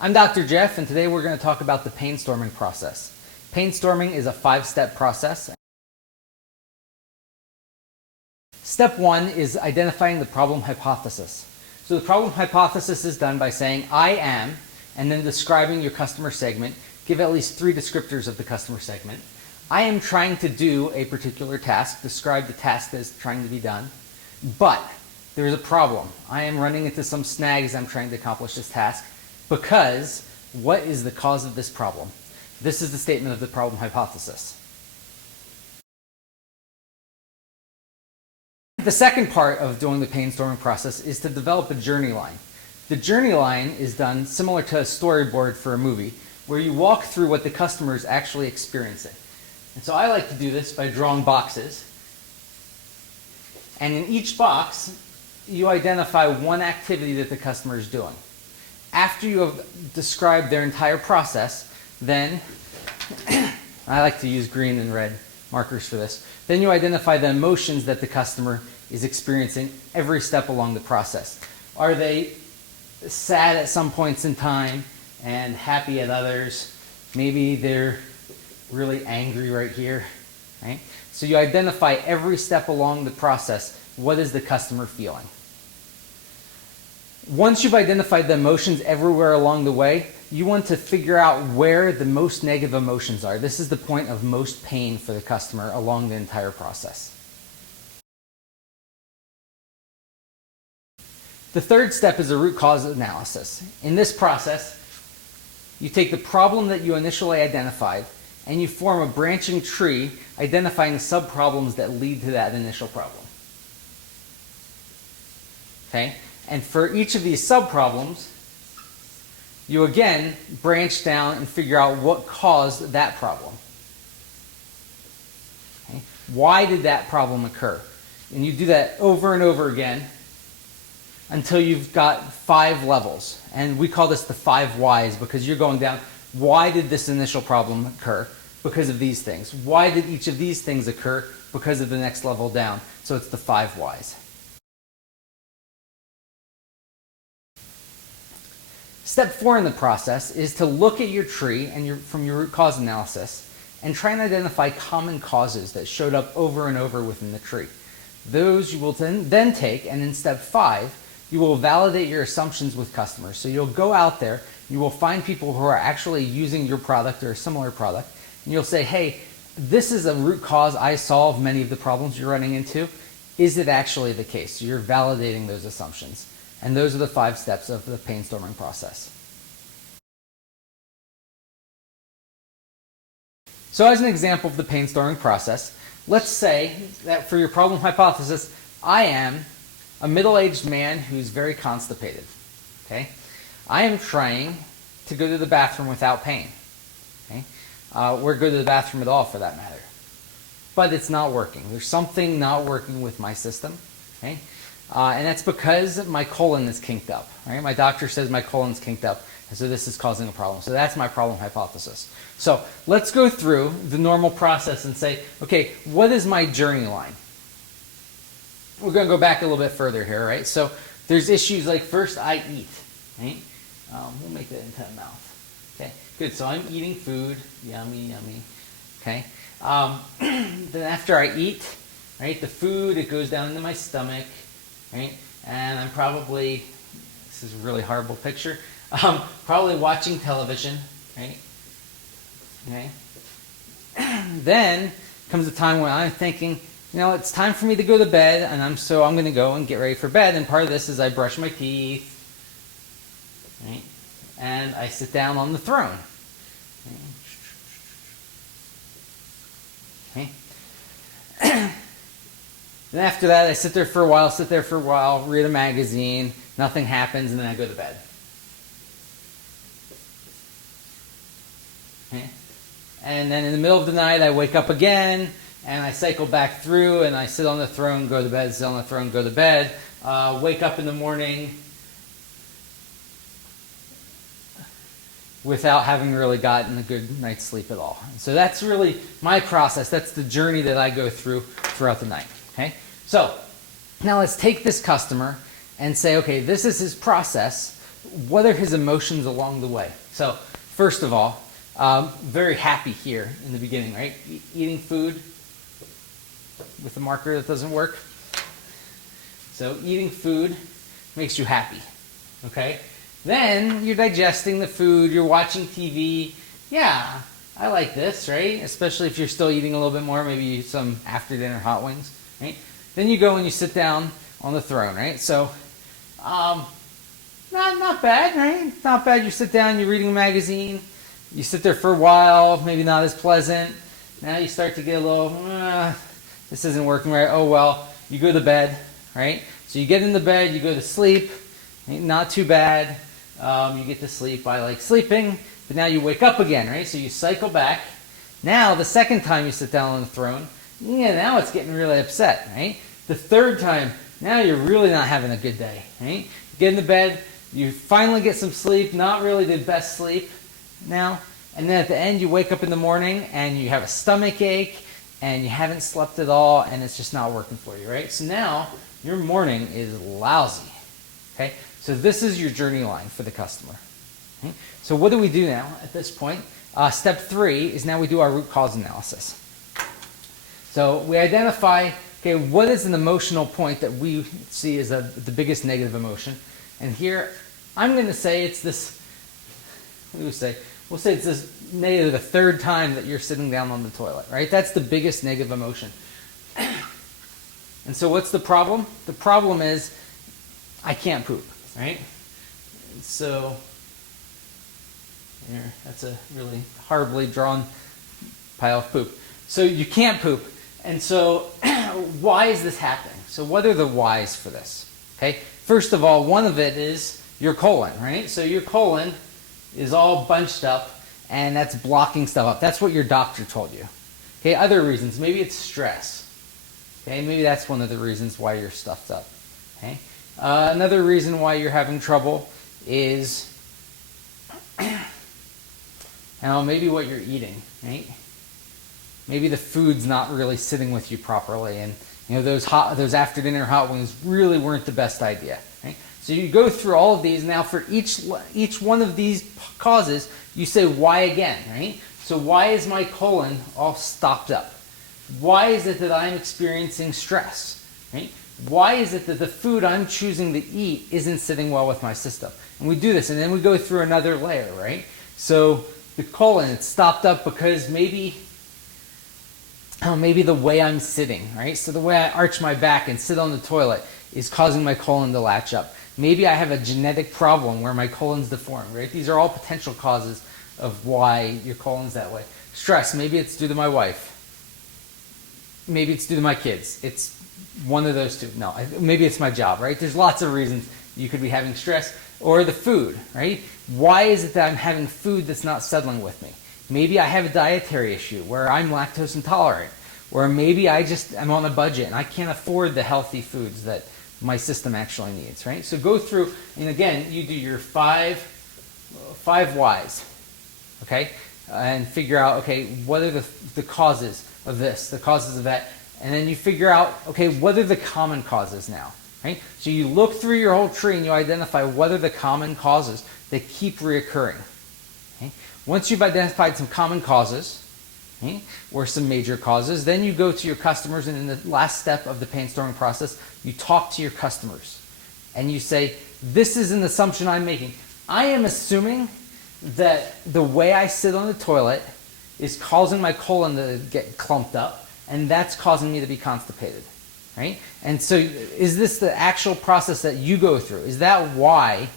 I'm Dr. Jeff, and today we're going to talk about the painstorming process. Painstorming is a 5-step process. Step 1 is identifying the problem hypothesis. So the problem hypothesis is done by saying I am, and then describing your customer segment. Give at least 3 descriptors of the customer segment. I am trying to do a particular task. Describe the task that is trying to be done. But there's a problem. I am running into some snags. I'm trying to accomplish this task. Because what is the cause of this problem? This is the statement of the problem hypothesis. The second part of doing the painstorming process is to develop a journey line. The journey line is done similar to a storyboard for a movie, where you walk through what the customer is actually experiencing. And so I like to do this by drawing boxes. And in each box, you identify one activity that the customer is doing. After you have described their entire process, then, I like to use green and red markers for this, then you identify the emotions that the customer is experiencing every step along the process. Are they sad at some points in time and happy at others? Maybe they're really angry right here, right? So you identify every step along the process. What is the customer feeling? Once you've identified the emotions everywhere along the way, you want to figure out where the most negative emotions are. This is the point of most pain for the customer along the entire process. The third step is a root cause analysis. In this process, you take the problem that you initially identified and you form a branching tree identifying sub-problems that lead to that initial problem. Okay? And for each of these sub-problems, you again branch down and figure out what caused that problem. Okay? Why did that problem occur? And you do that over and over again until you've got 5 levels. And we call this the 5 whys, because you're going down, why did this initial problem occur? Because of these things. Why did each of these things occur? Because of the next level down. So it's the 5 whys. Step 4 in the process is to look at your tree and from your root cause analysis and try and identify common causes that showed up over and over within the tree. Those you will then take, and in step 5, you will validate your assumptions with customers. So you'll go out there, you will find people who are actually using your product or a similar product, and you'll say, hey, this is a root cause. I solve many of the problems you're running into. Is it actually the case? So you're validating those assumptions. And those are the 5 steps of the painstorming process. So as an example of the painstorming process, let's say that for your problem hypothesis, I am a middle-aged man who's very constipated. Okay? I am trying to go to the bathroom without pain. Okay? Or go to the bathroom at all for that matter. But it's not working. There's something not working with my system. Okay? And that's because my colon is kinked up. Right? My doctor says my colon's kinked up, and so this is causing a problem. So that's my problem hypothesis. So let's go through the normal process and say, okay, what is my journey line? We're going to go back a little bit further here, right? So there's issues like first I eat, right? We'll make that into a mouth. Okay, good. So I'm eating food, yummy, yummy. Okay. Then after I eat, right, the food, it goes down into my stomach. Right? And I'm probably, this is a really horrible picture, probably watching television, right? Okay. Then comes a time when I'm thinking, you know, it's time for me to go to bed, and I'm going to go and get ready for bed, and part of this is I brush my teeth, right? And I sit down on the throne. Okay. Then after that, I sit there for a while, read a magazine, nothing happens, and then I go to bed. Okay. And then in the middle of the night, I wake up again, and I cycle back through, and I sit on the throne, go to bed, sit on the throne, go to bed, wake up in the morning without having really gotten a good night's sleep at all. So that's really my process. That's the journey that I go through throughout the night. Okay? So now let's take this customer and say, okay, this is his process. what are his emotions along the way? So first of all, very happy here in the beginning, right? Eating food with a marker that doesn't work. So eating food makes you happy, okay? Then you're digesting the food, you're watching TV. Yeah, I like this, right? Especially if you're still eating a little bit more, maybe some after dinner hot wings, right? Then you go and you sit down on the throne, right? So, not bad, right? Not bad. You sit down, you're reading a magazine, you sit there for a while, maybe not as pleasant. Now you start to get a little, this isn't working right. Oh well, you go to bed, right? So you get in the bed, you go to sleep, not too bad. You get to sleep. I like sleeping, but now you wake up again, right? So you cycle back. Now the second time you sit down on the throne, now it's getting really upset, right? The third time, now you're really not having a good day, right? You get in the bed, you finally get some sleep, not really the best sleep now, and then at the end you wake up in the morning and you have a stomach ache and you haven't slept at all and it's just not working for you, right? So now your morning is lousy, okay? So this is your journey line for the customer. Okay? So what do we do now at this point? Step 3 is now we do our root cause analysis. So we identify, okay, what is an emotional point that we see as the biggest negative emotion? And here, I'm going to say it's this, what do we say? We'll say it's this negative the third time that you're sitting down on the toilet, right? That's the biggest negative emotion. And so what's the problem? The problem is I can't poop, right? So here, that's a really horribly drawn pile of poop. So you can't poop. And so why is this happening? So what are the whys for this? Okay, first of all, one of it is your colon, right? So your colon is all bunched up and that's blocking stuff up. That's what your doctor told you. Okay, other reasons, maybe it's stress. Okay, maybe that's one of the reasons why you're stuffed up. Okay, another reason why you're having trouble is maybe what you're eating, right? Maybe the food's not really sitting with you properly, and those after dinner hot wings really weren't the best idea. Right? So you go through all of these. Now for each one of these causes, you say why again, right? So why is my colon all stopped up? Why is it that I'm experiencing stress? Right? Why is it that the food I'm choosing to eat isn't sitting well with my system? And we do this, and then we go through another layer, right? So the colon, it's stopped up because maybe the way I'm sitting, right? So the way I arch my back and sit on the toilet is causing my colon to latch up. Maybe I have a genetic problem where my colon's deformed, right? These are all potential causes of why your colon's that way. Stress, maybe it's due to my wife. Maybe it's due to my kids. It's one of those two. No, maybe it's my job, right? There's lots of reasons you could be having stress. Or the food, right? Why is it that I'm having food that's not settling with me? Maybe I have a dietary issue where I'm lactose intolerant. Or maybe I'm on a budget and I can't afford the healthy foods that my system actually needs, right? So go through, and again, you do your five whys, okay? And figure out, okay, what are the causes of this, the causes of that, and then you figure out, okay, what are the common causes now, right? So you look through your whole tree and you identify what are the common causes that keep reoccurring. Okay? Once you've identified some common causes, okay, or some major causes, then you go to your customers, and in the last step of the Painstorming process, you talk to your customers. And you say, this is an assumption I'm making. I am assuming that the way I sit on the toilet is causing my colon to get clumped up, and that's causing me to be constipated, right? And so is this the actual process that you go through? Is that why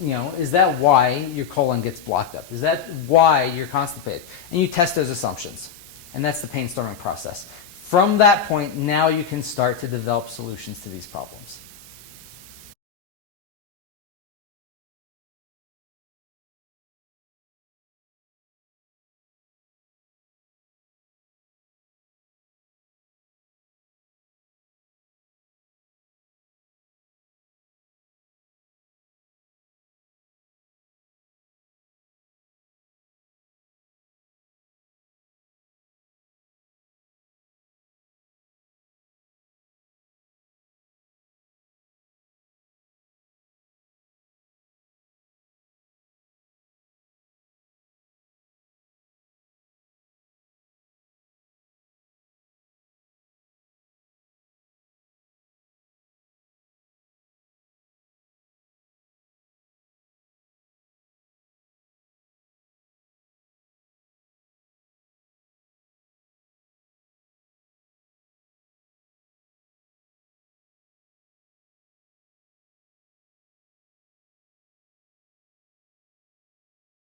your colon gets blocked up? Is that why you're constipated? And you test those assumptions. And that's the Painstorming process. From that point, now you can start to develop solutions to these problems.